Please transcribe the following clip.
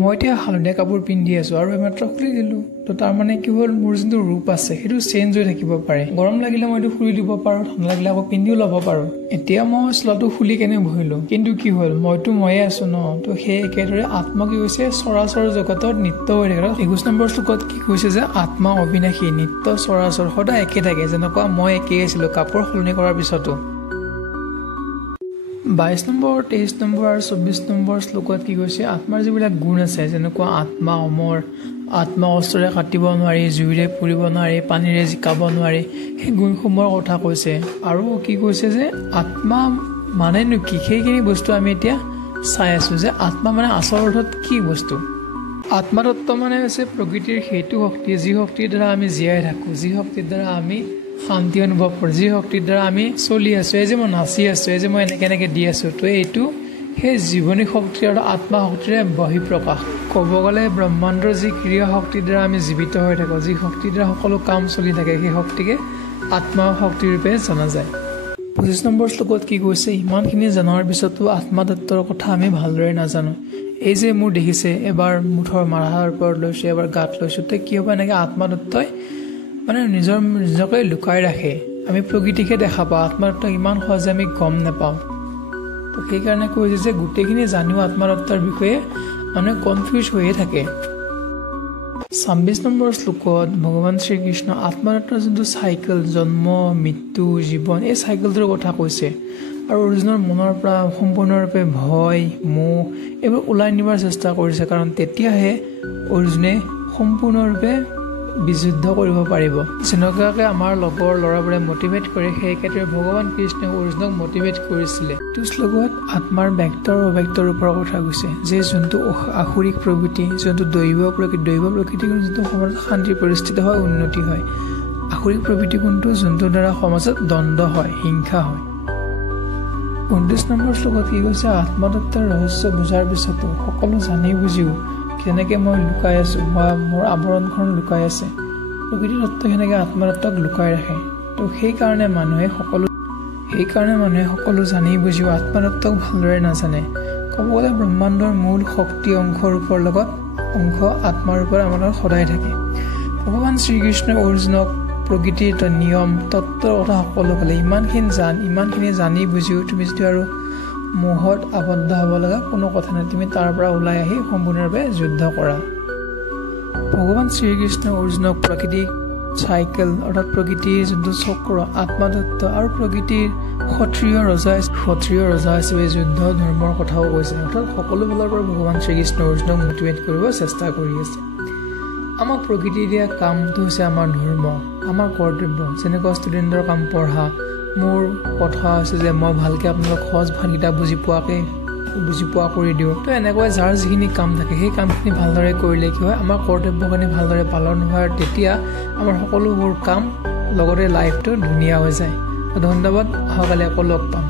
মই এতিয়া হালধীয়া কাপোৰ পিন্ধি আছো আৰু এইমাত্ৰ খুলি দিলো তো তাৰ মানে কি হ'ল মোৰ যোনটো ৰূপ আছে সেইটো চেঞ্জ হৈ থাকিব পাৰে গৰম লাগিলে মই এইটো খুলি দিব পাৰো ঠাণ্ডা লাগিলে আকৌ পিন্ধিও ল'ব পাৰো এতিয়া মই চোলাটো খুলি কেনে বহিলো কিন্তু কি হ'ল মইতো ময়ে আছো ন তো সেই একেদৰে আত্মা কি হৈছে চৰাচৰ জগতত নিত্য হৈ থাকে 21 নম্বৰ শ্লোকত কি কৈছে যে আত্মা অবিনাশী নিত্য চৰাচৰ সদায় একে থাকে যেনেকুৱা মই একেই আছিলো কাপোৰ সলনি কৰাৰ পিছতো 22 নম্বৰ 23 নম্বৰ আৰু 24 নম্বৰ শ্লোকত কি কৈছে আত্মাৰ যিবিলাক গুণ আছে যেনেকুৱা আত্মা অমৰ আত্মা অস্ত্ৰৰে কাটিব নোৱাৰি জুইৰে পুৰিব নোৱাৰি পানীৰে জিকাব নোৱাৰি সেই গুণসমূহৰ কথা কৈছে আৰু কি কৈছে যে আত্মা মানেনো কি সেইখিনি বস্তু আমি এতিয়া চাই আছো যে আত্মা মানে আচল অৰ্থত কি বস্তু আত্মা তত্ত্ব মানে হৈছে প্ৰকৃতিৰ সেইটো শক্তি যি শক্তিৰ দ্বাৰা আমি জীয়াই থাকো যি শক্তিৰ দ্বাৰা আমি শান্তি অনুভৱ কৰোঁ যি শক্তিৰ দ্বাৰা আমি চলি আছো এই যে মই নাচি আছো এই যে মই এনেকে দি আছো তো এইটো সেই জীৱনী শক্তি আৰু আত্মা শক্তিৰে বহিঃপ্ৰকাশ ক'ব গ'লে ব্ৰহ্মাণ্ডৰ যি ক্ৰিয়া শক্তিৰ দ্বাৰা আমি জীৱিত হৈ থাকোঁ যি শক্তিৰ দ্বাৰা সকলো কাম চলি থাকে সেই শক্তিকে আত্মা শক্তিৰ ৰূপে জনা যায় 25 নম্বৰ শ্লোকত কি কৈছে ইমানখিনি জনাৰ পিছতো আত্মা তত্ত্বৰ কথা আমি ভালদৰে নাজানো এই যে মোৰ দেখিছে এবাৰ মুঠৰ মাথাৰ ওপৰত লৈছো এবাৰ গাত লৈছো তো কি হ'ব এনেকৈ আত্মা তত্ত্বই মানে নিজকে লুকাই ৰাখে আমি প্ৰকৃতিকে দেখা পাওঁ আত্মা তত্ত্ব ইমান সহজে আমি গম নাপাওঁ তো সেইকাৰণে কৈছে যে গোটেইখিনি জানিও আত্মা তত্ত্বৰ বিষয়ে মানে কনফিউজ হৈয়ে থাকে 26 নম্বৰ শ্লোকত ভগৱান শ্ৰীকৃষ্ণ আত্মা তত্ত্বৰ যোনটো চাইকেল জন্ম মৃত্যু জীৱন এই চাইকেলটোৰ কথা কৈছে আৰু অৰ্জুনৰ মনৰ পৰা সম্পূৰ্ণৰূপে ভয় মোহ এইবোৰ ওলাই নিবৰ চেষ্টা কৰিছে কাৰণ তেতিয়াহে অৰ্জুনে সম্পূৰ্ণৰূপে বিশুদ্ধ কৰিব পাৰিব যেনেকুৱাকৈ আমাৰ লগৰ ল'ৰাবোৰে মটিভেট কৰে সেই একেদৰে ভগৱান কৃষ্ণই অৰ্জুনক মটিভেট কৰিছিলে এইটো শ্লোকত আত্মাৰ ব্যক্ত আৰু অব্যক্ত ৰূপৰ কথা কৈছে যে যোনটো আসুৰিক প্ৰকৃতি যোনটো দৈৱ প্ৰকৃতি যোনটো সমাজত শান্তিৰ পৰিস্থিতি হয় উন্নতি হয় আসুৰিক প্ৰকৃতি কোনটো যোনটোৰ দ্বাৰা সমাজত দ্বন্দ্ব হয় হিংসা হয় 29 নম্বৰ শ্লোকত কি কৈছে আত্মতত্ত্বৰ ৰহস্য বুজাৰ পিছতো সকলো জানি বুজিও যেনেকৈ মই লুকাই আছো বা মোৰ আৱৰণখন লুকাই আছে প্ৰকৃতিৰ তত্ত্ব সেনেকৈ আত্মতত্ত্বক লুকাই ৰাখে তো সেইকাৰণে মানুহে সকলো জানি বুজিও আত্মতত্ত্বক ভালদৰে নাজানে ক'ব গ'লে ব্ৰহ্মাণ্ডৰ মূল শক্তি অংশ ৰূপৰ লগত অংশ আত্মাৰ ওপৰত আমাৰ লগত সদায় থাকে ভগৱান শ্ৰীকৃষ্ণই অৰ্জুনক প্ৰকৃতিৰ নিয়ম তত্ত্বৰ কথা সকলো ক'লে ইমানখিনি জানি বুজিও তুমি যদি আৰু মোহত আবদ্ধ হ'ব লগা কোনো কথা নাই তুমি তাৰ পৰা ওলাই আহি সম্পূৰ্ণৰূপে যুদ্ধ কৰা ভগৱান শ্ৰীকৃষ্ণই অৰ্জুনক প্ৰাকৃতিক চাইকেল অৰ্থাৎ প্ৰকৃতিৰ যোনটো চক্ৰ আত্মতত্ত্ব আৰু প্ৰকৃতিৰ ক্ষত্ৰিয় ৰজা হিচাপে যুদ্ধ ধৰ্মৰ কথাও কৈছে অৰ্থাৎ সকলো ফালৰ পৰা ভগৱান শ্ৰীকৃষ্ণ অৰ্জুনক মটিভেট কৰিব চেষ্টা কৰি আছে আমাক প্ৰকৃতি দিয়া কামটো হৈছে আমাৰ ধৰ্ম আমাৰ কৰ্তব্য যেনেকুৱা ষ্টুডেণ্টৰ কাম পঢ়া মোৰ কথা হৈছে যে মই ভালকৈ আপোনালোক সহজ ভালকেইটা বুজি পোৱা কৰি দিওঁ তো এনেকৈ যাৰ যিখিনি কাম থাকে সেই কামখিনি ভালদৰে কৰিলে কি হয় আমাৰ কৰ্তব্যখিনি ভালদৰে পালন হয় তেতিয়া আমাৰ সকলোবোৰ কাম লগতে লাইফটো ধুনীয়া হৈ যায় ধন্যবাদ অহাকালি আকৌ লগ পাম